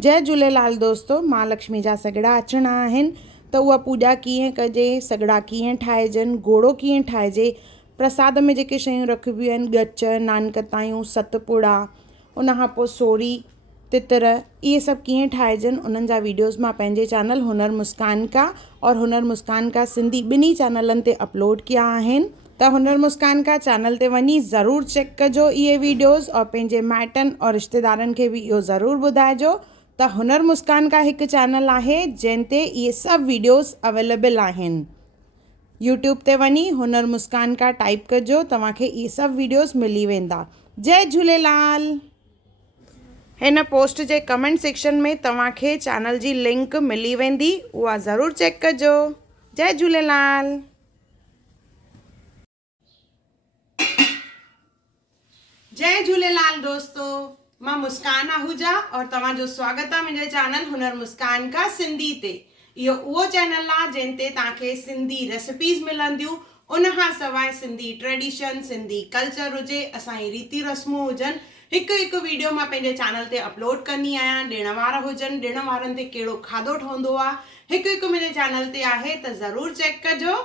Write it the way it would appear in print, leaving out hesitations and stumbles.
जय झूलेलाल दोस्तों। महालक्ष्मी जा सगड़ा अचणा आहिनि त उहा पूॼा कीअं कजे, सगड़ा कीअं ठाहिजनि, घोड़ो कीअं ठाहिजे, प्रसाद में जेके शयूं रखबियूं आहिनि ॻच, नानकतायूं, सतपुड़ा, उनखां पोइ सोरी, तितर, इहे सभु कीअं ठाहिजनि उन्हनि जा वीडियोज़ मां पंहिंजे चैनल हुनर मुस्कान का और हुनर मुस्कान का सिंधी ॿिन्ही चैनलनि ते अपलोड किया आहिनि। त हुनर मुस्कान का चैनल ते वञी ज़रूरु चेक कजो इहे वीडियोज़ और पंहिंजे माइटनि और रिश्तेदारनि खे बि इहो ज़रूरु ॿुधाइजो त हुनर मुस्कान का हिकु चैनल आहे जंहिं ते इहे सभु वीडियोज़ अवेलेबल आहिनि। यूट्यूब ते वञी हुनर मुस्कान का टाइप कजो, तव्हांखे इहे सभु वीडियोज़ मिली वेंदा। जय झूलेलाल। हिन पोस्ट जे कमेंट सेक्शन में तव्हांखे चैनल जी लिंक मिली वेंदी, उहा ज़रूरु चेक कजो। जय झूलेलाल। जय झूलेलाल दोस्तों, मां मुस्कान आहूजा और तव्हांजो स्वागत आहे मुंहिंजे चैनल हुनर मुस्कान का सिंधी ते। इहो उहो चैनल आहे जंहिं ते तव्हांखे सिंधी रेसिपीज़ मिलंदियूं, उनखां सवाइ सिंधी ट्रेडिशन, सिंधी कल्चर हुजे, असांजी रीति रस्मूं हुजनि, हिकु हिकु वीडियो मां पंहिंजे चैनल ते अपलोड कंदी आहियां। ॾिण वार हुजनि, ॾिण वारनि ते कहिड़ो खाधो ठहंदो आहे, हिकु हिकु मुंहिंजे चैनल ते आहे, त ज़रूरु चेक कजो।